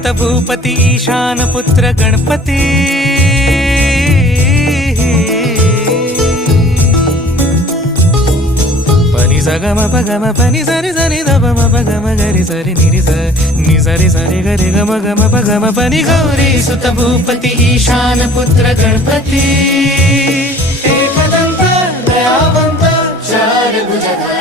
सुत भूपती ईशान पुत्र गणपती पनि सगम पगम पनि सरि सरि ध म पगम गरि सरि निरि स नि सरि सरि गरि गम गम पगम पनि गौरी सुत भूपती ईशान पुत्र गणपती एकदंत दयावंत चार भुजधारी